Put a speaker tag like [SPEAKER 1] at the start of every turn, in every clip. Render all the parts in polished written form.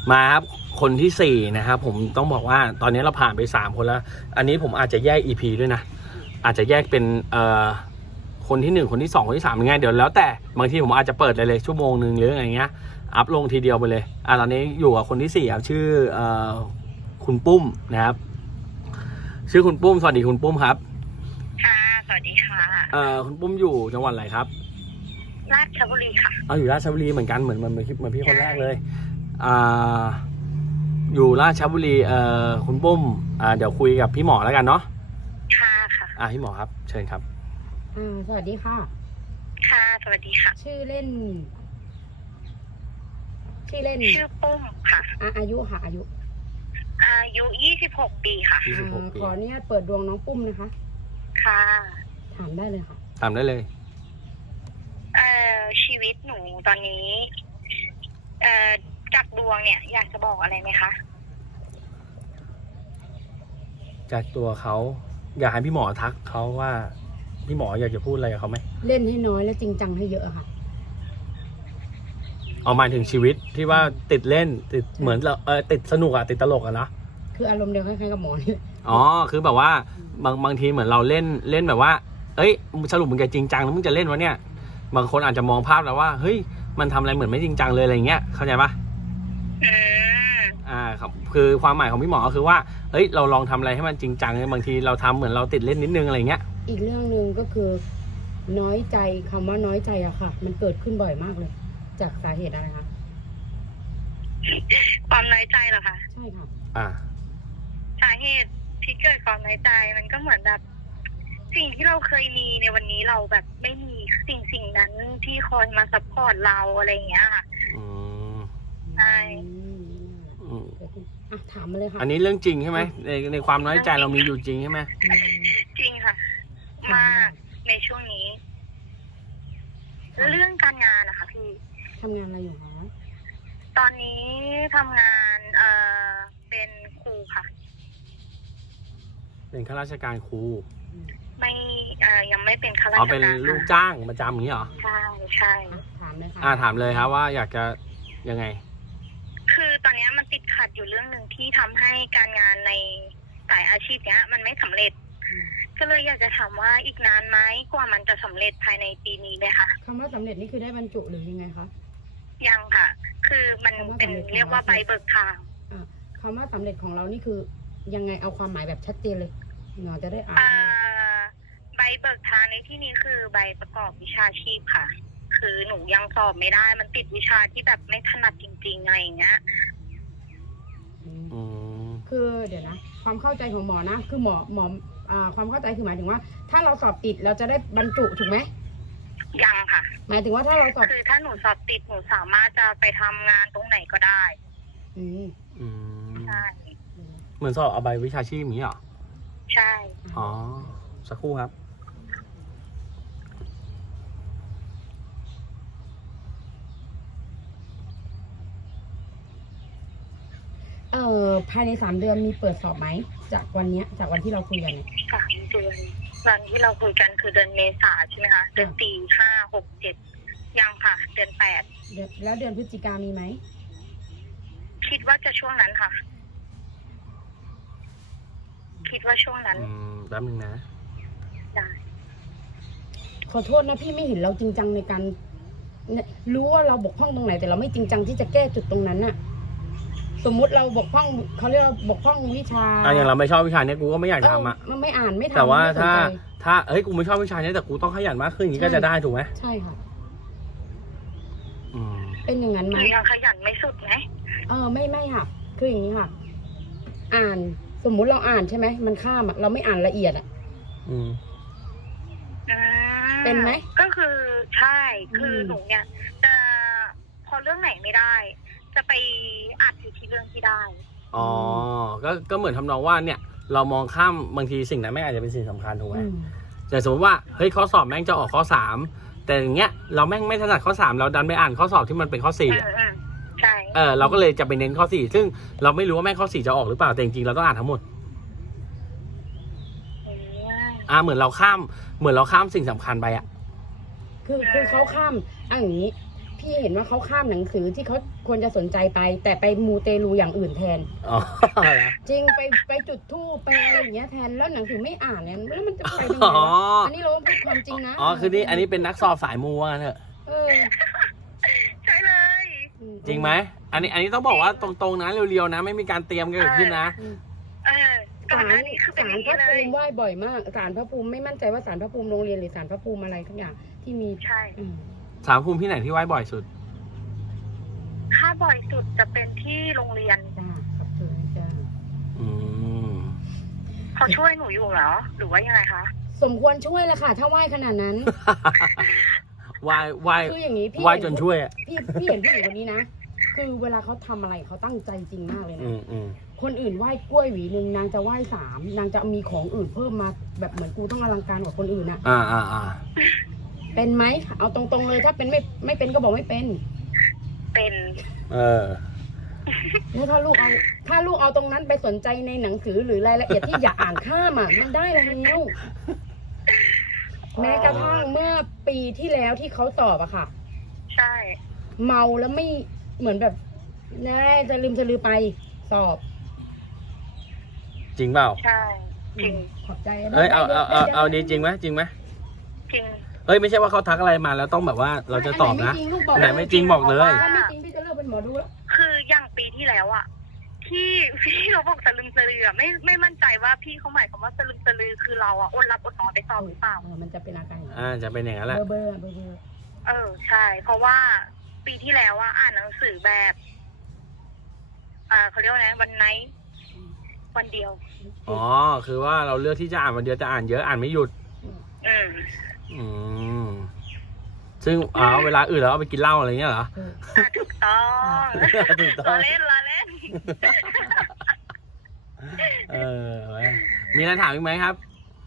[SPEAKER 1] มาครับคนที่4นะครับผมต้องบอกว่าตอนนี้เราผ่านไป3คนแล้วอันนี้ผมอาจจะแยก EP ด้วยนะอาจจะแยกเป็นคนที่1คนที่2คนที่3ยังไงเดี๋ยวแล้วแต่บางทีผมอาจจะเปิดเลยชั่วโมงนึงหรืออะไรเงี้ยอัพลงทีเดียวไปเลยตอนนี้อยู่กับคนที่4ครับชื่อคุณปุ้มนะครับชื่อคุณปุ้มสวัสดีคุณปุ้มครับ
[SPEAKER 2] ค่ะสวัสดีค่ะ
[SPEAKER 1] คุณปุ้มอยู่จังหวัดอะไรครับ
[SPEAKER 2] ราชบุรีค่ะ
[SPEAKER 1] อยู่ราชบุรีเหมือนกันเหมือนพี่คนแรกเลยอยู่ราชบุรีคุณปุ้มเดี๋ยวคุยกับพี่หมอแล้วกันเนาะค่ะพี่หมอครับเชิญครับ
[SPEAKER 3] สวัสดีค่ะ
[SPEAKER 2] ค่ะสวัสดีค่ะ
[SPEAKER 3] ชื่อเล่น
[SPEAKER 2] ชื่อปุ้มค่ะ
[SPEAKER 3] อายุค่ะอายุ
[SPEAKER 2] 26 ปีค่ะ
[SPEAKER 1] 26 ปี
[SPEAKER 3] ขออนุญาตเปิดดวงน้องปุ้มนะคะ
[SPEAKER 2] ค่ะ
[SPEAKER 3] ถามได้เลยค่ะ
[SPEAKER 1] ถามได้เลย
[SPEAKER 2] ชีวิตหนูตอนนี้จากดวงเนี่ยอยากจะบอกอะไรไหมคะ
[SPEAKER 1] จากตัวเขาอยากให้พี่หมอทักเขาว่าพี่หมออยากจะพูดอะไรกับเขาไหม
[SPEAKER 3] เล่นให้น้อยและจริงจังให้เยอะค่ะ
[SPEAKER 1] หมายถึงชีวิตที่ว่าติดเล่นติดเหมือนติดสนุกติดตลกนะ
[SPEAKER 3] คืออารมณ์เดียวคล้ายๆกับหมอนี่
[SPEAKER 1] คือแบบว่าบางทีเหมือนเราเล่นแบบว่าเอ้ยสรุปมึงจะจริงจังแล้วมึงจะเล่นวะเนี่ยบางคนอาจจะมองภาพแล้วว่าเฮ้ยมันทำอะไรเหมือนไม่จริงจังเลยอะไรเงี้ยเข้าใจปะครับคือความหมายของพี่หมอก็คือว่าเอ้ยเราลองทำอะไรให้มันจริงจังบางทีเราทำเหมือนเราติดเล่นนิดนึงอะไรเงี้ย
[SPEAKER 3] อีกเรื่องนึงก็คือน้อยใจคำว่าน้อยใจอะค่ะมันเกิดขึ้นบ่อยมากเลยจากสาเหตุอะไรคะ
[SPEAKER 2] ความน้อยใจเหรอคะ
[SPEAKER 3] ใช่ค่ะ
[SPEAKER 2] สาเหตุที่เกิดความน้อยใจมันก็เหมือนแบบสิ่งที่เราเคยมีในวันนี้เราแบบไม่มีสิ่งนั้นที่คอยมาซัพพอร์ตเราอะไรอย่างเงี้ยค่ะใช่
[SPEAKER 3] ถามมาเลยค่ะ
[SPEAKER 1] อันนี้เรื่องจริงใช่ไหมในความน้อยใจเรามีอยู่จริงใช่ไหม
[SPEAKER 2] จริงค่ะมากในช่วงนี้เรื่องการงานนะคะพี่
[SPEAKER 3] ทำงานอะไรอยู่คะ
[SPEAKER 2] ตอนนี้ทำงานเป็นครูค่ะ
[SPEAKER 1] เป็นข้าราชการครู
[SPEAKER 2] ไม่ยังไม่เป็นข้าราชการ
[SPEAKER 1] เป็นลูกจ้างประจำอย่างนี้เหรอ
[SPEAKER 2] ใช่
[SPEAKER 3] ถามเลย
[SPEAKER 1] ค่ะถามเลยครับว่าอยากจะยังไง
[SPEAKER 2] คือตอนนี้มันติดขัดอยู่เรื่องหนึ่งที่ทำให้การงานในสายอาชีพเนี้ยมันไม่สำเร็จก็เลยอยากจะถามว่าอีกนานไหมกว่ามันจะสำเร็จภายในปีนี้เลยค่ะ
[SPEAKER 3] คำว่าสำเร็จนี่คือได้บรรจุหรือยังไงคะ
[SPEAKER 2] ยังค่ะคือมันเป็นเรียกว่าใบเบิกทาง
[SPEAKER 3] คำว่าสำเร็จของเรานี่คือยังไงเอาความหมายแบบชัดเจนเลยเราจะได้
[SPEAKER 2] ใบเบิกทางในที่นี้คือใบประกอบวิชาชีพค่ะคือหนูยังสอบไม่ได้มันติดวิชาที่แบบไม่ถนัดจริงๆอะไรอย่างเงี้ย
[SPEAKER 3] คือเดี๋ยวนะความเข้าใจของหมอนะคือหมอความเข้าใจคือหมายถึงว่าถ้าเราสอบติดเราจะได้บรรจุถูกไหม
[SPEAKER 2] ยังค่ะ
[SPEAKER 3] หมายถึงว่าถ้าเราสอบ
[SPEAKER 2] คือถ้าหนูสอบติดหนูสามารถจะไปทำงานตรงไหนก็ได้ใช่
[SPEAKER 1] เหมือนสอบเอาใบวิชาชีพอย่างนี้เหรอ
[SPEAKER 2] ใช่
[SPEAKER 1] สักครู่ครับ
[SPEAKER 3] ภายใน3 เดือนมีเปิดสอบไหมจากวันที่เราคุยกันเนี่ย
[SPEAKER 2] 3 เดือนวันที่เราคุยกันคือเดือนเมษาใช่ไหมคะเดือน4 5 6 7ยังค่ะเดือน8
[SPEAKER 3] แล้วเดือนพฤศจิกามีไหม
[SPEAKER 2] คิดว่าจะช่วงนั้นค่ะคิดว่าช่วงนั้น
[SPEAKER 1] แป๊บนึงนะ
[SPEAKER 2] ได้
[SPEAKER 3] ขอโทษนะพี่ไม่เห็นเราจริงจังในการรู้ว่าเราบกพร่องตรงไหนแต่เราไม่จริงจังที่จะแก้จุดตรงนั้นน่ะสมมุติเราบกพร่องเขาเรียกเราบกพร่องวิชา
[SPEAKER 1] อย่างเราไม่ชอบวิชาเนี้ยกูก็ไม่อยากทำ
[SPEAKER 3] มันไม่อ่านไม่ทำ
[SPEAKER 1] แต่ว่าถ้ากูไม่ชอบวิชาเนี้ยแต่กูต้องขยันมากขึ้นอย่างนี้ก็จะได้ถูกไหม
[SPEAKER 3] ใช่ค่ะเป็นอย่างนั้นไหม
[SPEAKER 2] ยังขยันไม่สุดไหม
[SPEAKER 3] ไม่ค่ะคืออย่างนี้ค่ะอ่านสมมุติเราอ่านใช่ไหมมันข้ามเราไม่อ่านละเอียดเป็นไหม
[SPEAKER 2] ก็คือใช่คือหนูเนี่ยจะพอเรื่องไหนไม่ได้จะไปอัดอยู่ที่เรื่องที่ได้
[SPEAKER 1] ก็เหมือนทำนองว่าเนี่ยเรามองข้ามบางทีสิ่งนั้นไม่อาจจะเป็นสิ่งสำคัญถูกไหมแต่สมมติว่าเฮ้ยข้อสอบแม่งจะออกข้อ3แต่อย่างเงี้ยเราแม่งไม่ถนัดข้อ3เราดันไปอ่านข้อสอบที่มันเป็นข้อ4
[SPEAKER 2] ใช่
[SPEAKER 1] เราก็เลยจะไปเน้นข้อ4ซึ่งเราไม่รู้ว่าแม่งข้อ4จะออกหรือเปล่าแต่จริงๆเราต้องอ่านทั้งหมดเหมือนเราข้ามสิ่งสำคัญไป
[SPEAKER 3] คือเขาข้ามอย่างนี้พี่เห็นว่าเขาข้ามหนังสือที่เขาควรจะสนใจไป แต่ไปมูเตลูอย่างอื่นแทน
[SPEAKER 1] อ๋อ
[SPEAKER 3] จริงไปจุดธูปไปอะไรอย่างเงี้ยแทนแล้วหนังสือไม่อ่านเนี่ยแล้วมันจะไปได้ไง
[SPEAKER 1] อ๋อ
[SPEAKER 3] วะอันนี้เราพูดความจริงนะ
[SPEAKER 1] อ๋อคือนี่อันนี้เป็นนักสอบสายมูว่างั้นเถอะ
[SPEAKER 3] เออ
[SPEAKER 2] ใช่เลย
[SPEAKER 1] จริงไหมอันนี้ต้องบอกว่าตรงๆนะเรียวๆนะไม่มีการเตรียมเกิดขึ้นนะ
[SPEAKER 2] ก่อน
[SPEAKER 3] ศาล
[SPEAKER 2] หน้านี้คือเป็น
[SPEAKER 3] ศา
[SPEAKER 2] อ
[SPEAKER 3] ล
[SPEAKER 2] ย่าง
[SPEAKER 3] พ
[SPEAKER 2] นี้
[SPEAKER 3] ระ
[SPEAKER 2] เล
[SPEAKER 3] ภู
[SPEAKER 2] ย
[SPEAKER 3] มิไหว้บ่อยมากศาลพระภูมิไม่มั่นใจว่าศาลพระภูมิโรงเรียนหรือศาลพระภูมิอะไรทุกอย่างที่มี
[SPEAKER 2] ใช่
[SPEAKER 3] อืม
[SPEAKER 1] สารภูมิที่ไหนที่ไหว้บ่อยสุด
[SPEAKER 2] ถ้าบ่อยสุดจะเป็นที่โรงเรียน
[SPEAKER 3] จ้าขอบคุณจ้า
[SPEAKER 1] อืม
[SPEAKER 2] เขาช่วยหนูอยู่เหรอ หรือว่ายังไงคะ
[SPEAKER 3] สมควรช่วยแหละค่ะ ถ้าไหว้ขนาดนั้น
[SPEAKER 1] ไหว้
[SPEAKER 3] คืออย่างนี้พี่
[SPEAKER 1] ไหว้จนช่วยอ่ะ
[SPEAKER 3] พี่เห็นผู้หญิงคนนี้นะ คือเวลาเขาทำอะไรเขาตั้งใจจริงมากเลย
[SPEAKER 1] อื
[SPEAKER 3] นะ
[SPEAKER 1] ม
[SPEAKER 3] คนอื่นไหว้กล้วยหวีหนึ่งนางจะไหว้3นางจะมีของอื่นเพิ่มมาแบบเหมือนกูต้องอลังการกว่าคนอื่นอะ
[SPEAKER 1] อ่า
[SPEAKER 3] เป็นไหมเอาตรงๆเลยถ้าเป็นไม่เป็นก็บอกไม่เป็น
[SPEAKER 2] เป็น
[SPEAKER 1] เออ
[SPEAKER 3] แล้วถ้าลูกเอาตรงนั้นไปสนใจในหนังสือหรือรายละเอียดที่อยากอ่านข้ามอะมันได้แล้วแม้กระทั่งเมื่อปีที่แล้วที่เขาสอบอะค่ะ
[SPEAKER 2] ใช่
[SPEAKER 3] เมาแล้วไม่เหมือนแบบแน่จะลืมจะลือไปสอบ
[SPEAKER 1] จริงเปล่า
[SPEAKER 2] ใช่จริง
[SPEAKER 3] ขอบใจนะ
[SPEAKER 1] เอ้ยเอาดีจริงไหม
[SPEAKER 2] จริง
[SPEAKER 1] เฮ้ยไม่ใช่ว่าเขาทักอะไรมาแล้วต้องแบบว่าเราจะตอบนะ
[SPEAKER 3] ไหนไม่จริงลูกบอก
[SPEAKER 1] ไหนไม่จริงบอกเลย
[SPEAKER 3] ถ้าไม่จริงพี่จะเลิกเป็นหมอดูแล้ว
[SPEAKER 2] คืออย่างปีที่แล้วอะที่พี่เขาบอกสลึมสลืออะไม่มั่นใจว่าพี่เขาหมายความว่าสลึมสลือคือเราอะอดรับอดนอนไปสอบหรือเปล่า
[SPEAKER 3] มันจะเป็นอาการอย่างนั้น
[SPEAKER 1] จะเป็นอย่างนั้นแหละ
[SPEAKER 3] เบอร์
[SPEAKER 2] ใช่ เพราะว่าปีที่แล้วอะอ่านหนังสือแบบเขาเรียกว่าไงวันไนท์วันเดียว
[SPEAKER 1] อ๋อคือว่าเราเลือกที่จะอ่านวันเดียวจะอ่านเยอะอ่านไม่หยุด
[SPEAKER 2] อืม
[SPEAKER 1] อืมซึ่งเวลาอื่นเราเอาไปกินเหล้าอะไรเงี้ยเหรอ
[SPEAKER 2] ถูกต้อง
[SPEAKER 1] ถูกต้อง
[SPEAKER 2] ล้อเล่น
[SPEAKER 1] มีอะไรถามอีกไหมครับ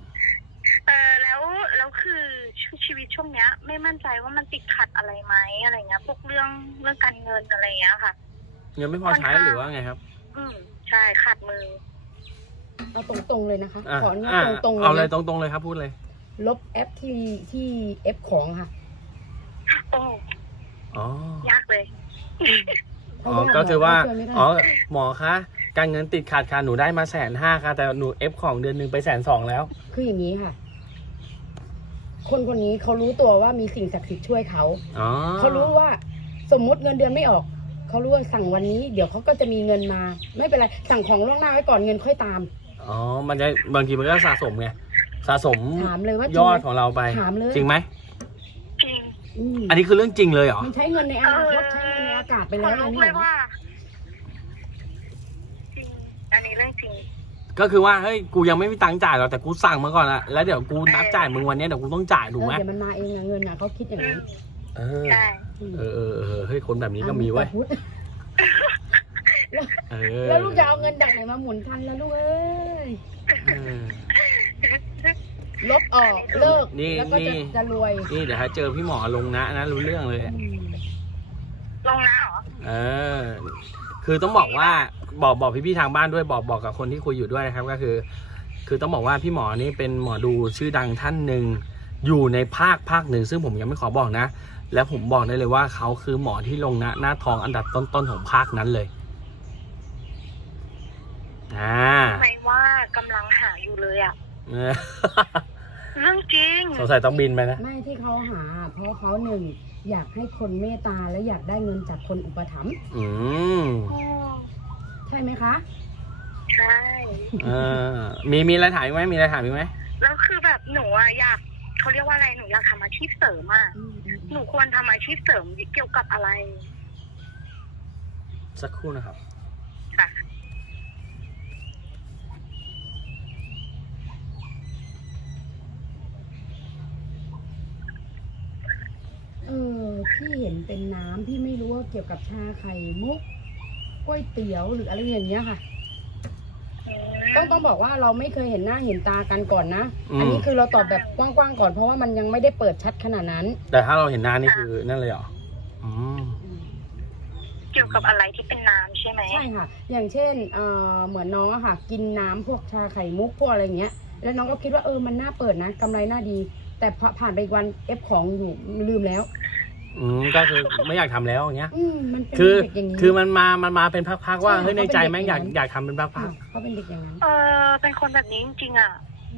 [SPEAKER 2] แล้วคือชีวิตช่วงเนี้ย ไม่มั่นใจว่ามันติดขัดอะไรไหมอะไรเงี้ยพวกเรื่องการเงินอะไรเงี้ยค่ะ
[SPEAKER 1] เงินไม่พอใช้หรือว่าไงครับ
[SPEAKER 2] ใช่ขาดมือ
[SPEAKER 3] เอาตรงๆเลยนะคะ ขออนุญาตตรงๆ
[SPEAKER 1] เอาเลย
[SPEAKER 3] นะ
[SPEAKER 1] ตรงๆเลยครับพูดเลย
[SPEAKER 3] ลบแอปที่เอฟของค่ะ
[SPEAKER 2] โอ้
[SPEAKER 1] อ๋อ
[SPEAKER 2] ยากเลย
[SPEAKER 1] ก็คือว่า
[SPEAKER 3] ช่ยไม่ได้
[SPEAKER 1] หมอคะการเงินติดขัดค่ะหนูได้มา150,000ค่ะแต่หนูเอฟของเดือนหนึ่งไป120,000แล้ว
[SPEAKER 3] คืออย่างนี้ค่ะ คนนี้เขารู้ตัวว่ามีสิ่งศักดิ์สิทธิ์ช่วยเขา
[SPEAKER 1] อ๋อ
[SPEAKER 3] เขารู้ว่าสมมุติเงินเดือนไม่ออก เขารู้ว่าสั่งวันนี้เดี๋ยวเขาก็จะมีเงินมา ไม่เป็นไรสั่งของล่วงหน้าไว้ก่อนเงินค่อยตาม
[SPEAKER 1] อ๋อมันจะบางทีมันก็สะสมไงสะสม
[SPEAKER 3] ถามเลยว่าจริ
[SPEAKER 1] ย
[SPEAKER 3] งไหม
[SPEAKER 1] อดของเราไป
[SPEAKER 3] ถามเลย
[SPEAKER 1] จริงไหม
[SPEAKER 2] จริง
[SPEAKER 1] อันนี้คือเรื่องจริงเลยเหรอ
[SPEAKER 3] มันใช้เงินในอนาคตใช้เงินในอากาศไป
[SPEAKER 2] ข
[SPEAKER 3] แล้
[SPEAKER 2] น
[SPEAKER 3] ว
[SPEAKER 2] ลุ
[SPEAKER 3] อัน
[SPEAKER 2] ก
[SPEAKER 3] นี้
[SPEAKER 2] เลยว่า จริง อันนี้เรื่องจริง
[SPEAKER 1] ก็คือว่าเฮ้ยกูยังไม่มีตังค์จ่ายหรอกแต่กูสั่งมาก่อนละแล้วเดี๋ยวกูนัดจ่ายมึงวันนี้เดี๋ยวกูต้องจ่ายถูกไหม
[SPEAKER 3] เดี๋ยวมันมาเองอะเงินอะเขาคิดอย่างนั้น
[SPEAKER 2] ใช่
[SPEAKER 1] เฮ้ยคนแบบนี้ก็มีเว้ย
[SPEAKER 3] พุทธ
[SPEAKER 1] เออ
[SPEAKER 3] แล้วลูกจะเอาเงินจากไหนมาหมุนทันแล้วลูกเอ้ย
[SPEAKER 1] เออ
[SPEAKER 3] ลบออกเลิก
[SPEAKER 1] นี่
[SPEAKER 3] แล้วก็
[SPEAKER 1] นี่
[SPEAKER 3] จะรวย
[SPEAKER 1] นี่เดี๋ยวถ้าเจอพี่หมอลงนะรู้เรื่องเลย
[SPEAKER 2] ลงนะเหรอ
[SPEAKER 1] เออ คือต้องบอกว่าบอกพี่ๆทางบ้านด้วยบอกกับคนที่คุยอยู่ด้วยนะครับ ก็คือต้องบอกว่าพี่หมอนี่เป็นหมอดูชื่อดังท่านหนึ่งอยู่ในภาคหนึ่งซึ่งผมยังไม่ขอบอกนะ แล้วผมบอกได้เลยว่าเขาคือหมอที่ลงนะหน้าทองอันดับต้นๆของภาคนั้นเลย
[SPEAKER 2] ไม่ว่ากำลังหาอยู่เลยอ่ะ
[SPEAKER 1] เออ
[SPEAKER 2] เรื่องจริง
[SPEAKER 1] สงสัยต้องบินไปนะ
[SPEAKER 3] ไม่ที่เขาหา เพราะเขาหนึ่งอยากให้คนเมตตาและอยากได้เงินจากคนอุปถัมภ์
[SPEAKER 1] อืม
[SPEAKER 3] ใช่ไหมคะ
[SPEAKER 2] ใช่
[SPEAKER 1] มีอะไรถามอีกไหมมีอะไรถามอีกไหม
[SPEAKER 2] แล้วคือแบบหนูอะอยากเขาเรียกว่าอะไรหนูอยากทำอาชีพเสริมอะหนูควรทำอาชีพเสริมเกี่ยวกับอะไร
[SPEAKER 1] สักครู่นะครับ
[SPEAKER 2] ค่ะ
[SPEAKER 3] พี่เห็นเป็นน้ำพี่ไม่รู้ว่าเกี่ยวกับชาไข่มุกก๋วยเตี๋ยวหรืออะไรอย่างเงี้ยค่ะ ต้องบอกว่าเราไม่เคยเห็นหน้าเห็นตากันก่อนนะ อันนี้คือเราตอบแบบกว้างๆก่อนเพราะว่ามันยังไม่ได้เปิดชัดขนาดนั้น
[SPEAKER 1] แต่ถ้าเราเห็นหน้านี่คือนั่นเลยเหรอ
[SPEAKER 2] เกี่ยวกับอะไรที่เป็นน้ำใช่ไหม
[SPEAKER 3] ใช่ค่ะ อย่างเช่นเหมือนน้องอะค่ะ กินน้ำพวกชาไข่มุกพวกอะไรเงี้ย แล้วน้องก็คิดว่ามันน่าเปิดนะกำไรน่าดี แต่ผ่านไปอีกวันเอฟของอยู่ลืมแล้ว
[SPEAKER 1] ก็คือไม่อยากทำแล้วอย่างเงี้ย
[SPEAKER 3] มันเป็น
[SPEAKER 1] คือ
[SPEAKER 3] เด็กอย่างนี้
[SPEAKER 1] คือมันมาเป็นพักๆว่า
[SPEAKER 3] ใช่
[SPEAKER 1] เฮ้ยในใจแม่ง
[SPEAKER 3] เขาเป็นเด็ก
[SPEAKER 1] อยากทำเป็นพัก
[SPEAKER 3] เขาเป็นเด็กอย่างนั้น
[SPEAKER 2] เป็นคนแบบนี้จริงๆอ่ะ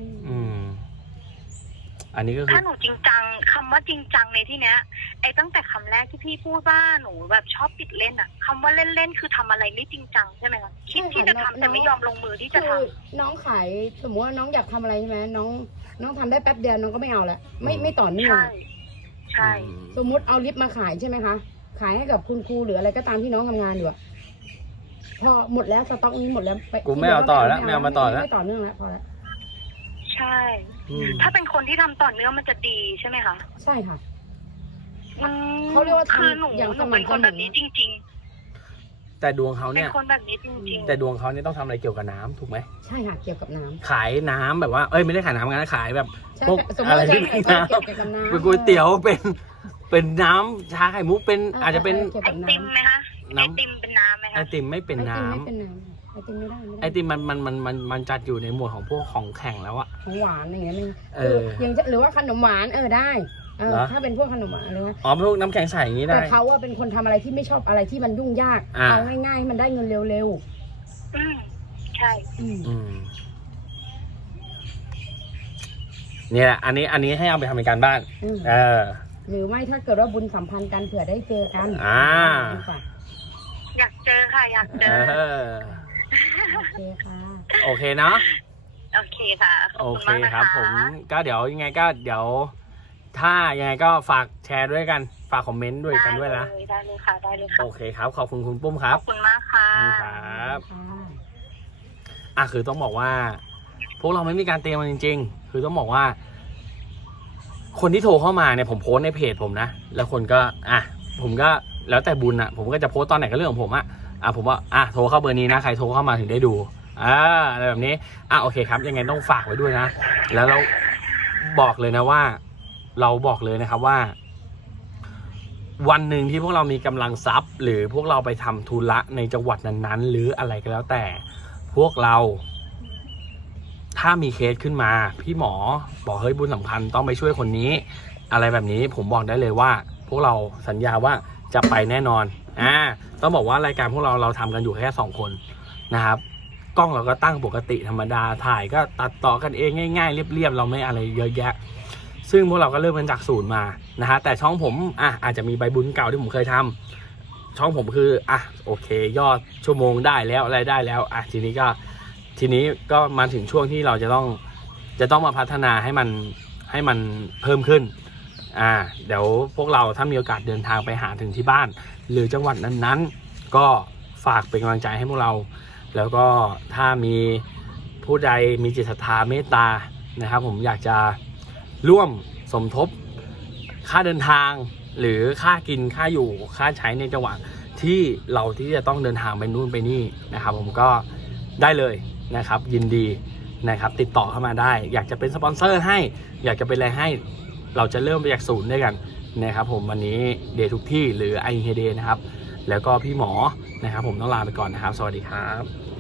[SPEAKER 1] อันนี้ก็คือ
[SPEAKER 2] ถ้าหนูจริงจังคำว่าจริงจังในที่เนี้ยไอ้ตั้งแต่คำแรกที่พี่พูดว่าหนูแบบชอบติดเล่นอ่ะคำว่าเล่นๆคือทำอะไรไม่จริงจังใช่ไหมคะคิดที่จะทำแต่ไม่ยอมลงมือที่จะ
[SPEAKER 3] คื
[SPEAKER 2] ทำ
[SPEAKER 3] อน้องขายสมมติว่าน้องอยากทำอะไรใช่ไหมน้องทำได้แป๊บเดียวน้องก็ไม่เอาละไม่ต่อเนื่อง
[SPEAKER 2] ใช่
[SPEAKER 3] สมมุติเอาลิฟต์มาขายใช่ไหมคะขายให้กับคุณครูหรืออะไรก็ตามที่น้องทำงานอยู่อะพอหมดแล้วสต็อกนี้หมดแล้วไป
[SPEAKER 1] กูไม่เอาต่อแล้วไม่เอามาต่อแล้ว
[SPEAKER 3] ไม่ต่อเนื่องแล้วพอแล้ว
[SPEAKER 2] ใช่ ถ้าเป็นคนที่ทำต่อเนื่องมันจะดีใช่ไหมคะ
[SPEAKER 3] ใช่ค่ะ
[SPEAKER 2] เขาเรียกว่าคือหนู
[SPEAKER 3] อย่างสม่ำ
[SPEAKER 2] เป็นคนแบบนี้จริง
[SPEAKER 1] แต่ดวงเขา
[SPEAKER 2] ๆ เป็
[SPEAKER 1] เนี่
[SPEAKER 2] น
[SPEAKER 1] ย
[SPEAKER 2] คนแบบนี้จริงๆ
[SPEAKER 1] แต่ดวงเขาเนี่ยต้องทำอะไรเกี่ยวกับน้ำถูกไหม
[SPEAKER 3] ใช่ค่ะเกี่ยวกับน้ำ
[SPEAKER 1] ขายน้ำแบบว่าเอ้ยไม่ได้ขายน้ำกันนะขายแบบ
[SPEAKER 3] ใช่
[SPEAKER 1] พวก
[SPEAKER 3] สมม
[SPEAKER 1] อะไร
[SPEAKER 3] ติ
[SPEAKER 1] ที่
[SPEAKER 3] เกี่
[SPEAKER 1] เป็นน้
[SPEAKER 3] ยวกับน้ำ
[SPEAKER 1] ำเป็นก๋วยเตี๋ยวเป็นน้ำชาไข่มุกเป็นอาจจะเป็น
[SPEAKER 3] เกี่ยว
[SPEAKER 2] ไอ
[SPEAKER 3] กับ
[SPEAKER 2] ติม
[SPEAKER 3] น้ำ
[SPEAKER 2] ไหมคะไอติมเป็นน้ำไหม
[SPEAKER 1] ไอ
[SPEAKER 2] คะ
[SPEAKER 1] ติมไม่เป็นน้ำ
[SPEAKER 3] ไอติมไม่เป็นน้ำไอติมไม่ได้
[SPEAKER 1] ไอติมมันจัดอยู่ในหมวดของพวกของแข็งแล้วอะ
[SPEAKER 3] ของหวานอย่างเงี้ยมัน
[SPEAKER 1] อย่าง
[SPEAKER 3] หรือว่าขนมหวานได้
[SPEAKER 1] เหรอ
[SPEAKER 3] ถ้าเป็นพวกขนมหวานอะไรนะ
[SPEAKER 1] อ๋อพวกน้ำแข็งใสอย่างนี้ได้
[SPEAKER 3] แต่เขาว่าเป็นคนทำอะไรที่ไม่ชอบอะไรที่มันยุ่งยาก
[SPEAKER 1] อ่า
[SPEAKER 3] เอาง่ายๆให้มันได้เงินเร็ว
[SPEAKER 2] ใช่
[SPEAKER 1] เนี่ยแหละอันนี้ให้เอาไปทำเป็นการบ้าน
[SPEAKER 3] หรือไม่ถ้าเกิดว่าบุญสัมพันธ์กันเผื่อได้เจอกัน ดีกว่า
[SPEAKER 2] อยากเจอค่ะอยากเจอ
[SPEAKER 3] โอเคค่ะ
[SPEAKER 1] โอเคเนาะ
[SPEAKER 2] โอเคค่ะข
[SPEAKER 1] โอ
[SPEAKER 2] อบ
[SPEAKER 1] เค
[SPEAKER 2] ณมากนะะ
[SPEAKER 1] ครับผมก็เดี๋ยวยังไงก็เดี๋ยว ถ้ายังไงก็ฝากแชร์ด้วยกันฝากคอมเมนต์ด้วยกันด้วยนะ
[SPEAKER 2] ได้เลยค่ะได้เลยค่ะ
[SPEAKER 1] โอเคครับขอบคุณคุณปุ้มครั
[SPEAKER 2] ข
[SPEAKER 1] บ
[SPEAKER 2] อบคุณมากค่ะ
[SPEAKER 1] ขอบคุณครับคือต้องบอกว่า พวกเราไม่มีการเตรียมมันจริงๆ คือต้องบอกว่า คนที่โทรเข้ามาเนี่ยผมโพสต์ในเพจผมนะแล้วคนก็ผมก็แล้วแต่บุญผมก็จะโพสต์ตอนไหนก็เรื่องของผมผมว่าโทรเข้าเบอร์นี้นะใครโทรเข้ามาถึงได้ดูอะไรแบบนี้โอเคครับยังไงต้องฝากไว้ด้วยนะแล้วเราบอกเลยนะว่าเราบอกเลยนะครับว่า วันหนึ่งที่พวกเรามีกำลังทรัพย์ หรือพวกเราไปทำธุระในจังหวัดนั้นๆหรืออะไรก็แล้วแต่พวกเราถ้ามีเคสขึ้นมาพี่หมอบอกเฮ้ยบุญสำคัญต้องไปช่วยคนนี้อะไรแบบนี้ผมบอกได้เลยว่า พวกเราสัญญาว่าจะไปแน่นอนต้องบอกว่ารายการพวกเราทำกันอยู่แค่2คนนะครับกล้องเราก็ตั้งปกติธรรมดาถ่ายก็ตัดต่อกันเองง่ายๆเรียบๆเราไม่อะไรเยอะแยะซึ่งพวกเราก็เริ่มกันจากศูนย์มานะฮะแต่ช่องผมอาจจะมีใบบุญเก่าที่ผมเคยทำช่องผมคือโอเคยอดชั่วโมงได้แล้วอะไรได้แล้วทีนี้ก็มาถึงช่วงที่เราจะต้องมาพัฒนาให้มันเพิ่มขึ้นเดี๋ยวพวกเราถ้ามีโอกาสเดินทางไปหาถึงที่บ้านหรือจังหวัดนั้นๆก็ฝากเป็นกำลังใจให้พวกเราแล้วก็ถ้ามีผู้ใดมีจิตศรัทธาเมตตานะครับผมอยากจะร่วมสมทบค่าเดินทางหรือค่ากินค่าอยู่ค่าใช้ในจังหวัดที่เราที่จะต้องเดินทางไปนู่นไปนี่นะครับผมก็ได้เลยนะครับยินดีนะครับติดต่อเข้ามาได้อยากจะเป็นสปอนเซอร์ให้อยากจะเป็นอะไรให้เราจะเริ่มไปจากศูนย์ด้วยกันนะครับผมวันนี้เดย์ทุกที่หรือไอเฮเดนะครับแล้วก็พี่หมอนะครับผมต้องลาไปก่อนนะครับสวัสดีครับ